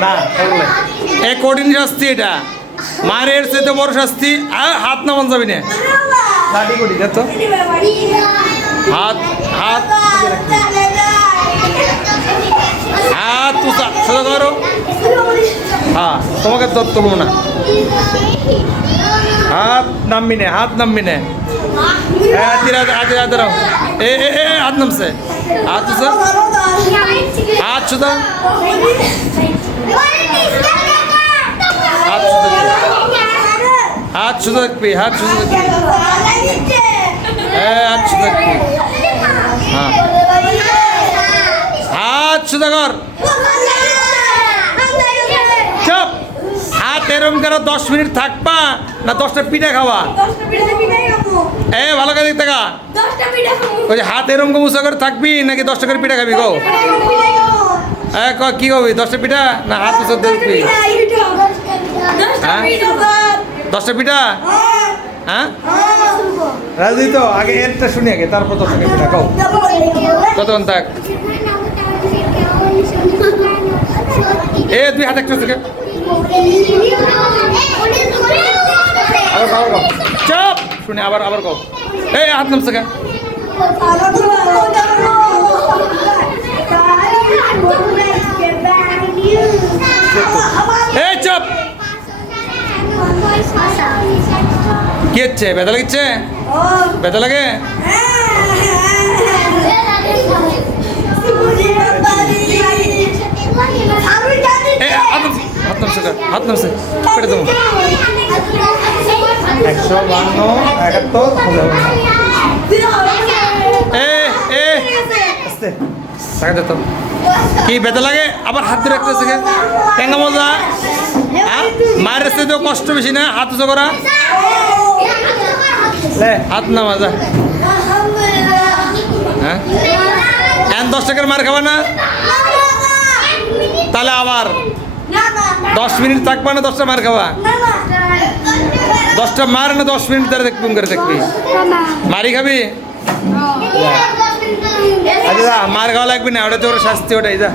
না এ কঠিন শাস্তি এটা। মারের চেয়ে বড় শাস্তি আর হাত নামান যাবি না। লাঠি তো। হাত হাত। হাত উঁচা সোজা করো হ্যাঁ তোমাকে তোর তুলবো না। হাত নামবি না হাত নামবি না। হাত নামছে। হাত হাত সোজা। হাত সোজা রাখবি হাত সোজা রাখবি। হ্যাঁ হাত সোজা রাখবি। হ্যাঁ। হাত সোজা কর চপ। হাত এরম করে দশ মিনিট থাকবা না দশটা পিঠা খাওয়া? এ ভালো করে গা ওই হাত এরম মুসা করে থাকবি নাকি দশটা করে পিঠা খাবি গো? এ ক কি খাবি দশটা পিঠা না হাত উঁচু দেখবি? দশটা পিঠা হ্যাঁ। রাজি তো আগে এরটা শুনি আগে তারপর দশটা পিঠা খাও কতক্ষণ থাক? এ তুই হাত একটু থেকে আবার আবার কও। চপ! শুনি আবার আবার কও। এই হাত নামছে কে? এই চপ। কি হচ্ছে? ব্যথা লাগছে ব্যথা লাগে? এ হাত নামছে হাত নামছে কে? হাত নামছে পেটে দেবো। একশো বান্ন একাত্তর এ এ। আস্তে। টাকা দে তো। কি ব্যথা লাগে? আবার হাত দিয়ে রাখতেছে কে? কেন মজা? হ্যাঁ? মায়ের রাস্তায় তো কষ্ট বেশি না? হাত উঁচু করা? হাত না মাজা হ্যাঁ? দশ টাকার মার খাবা না? তাহলে আবার দশ মিনিট থাকবা না দশটা মার খাবা? দশটা মার না দশ মিনিট ধরে দেখবি করে দেখবি। মারি খাবি? আচ্ছা মার খাওয়া লাগবে না ওটা তোর শাস্তি ওটাই যা।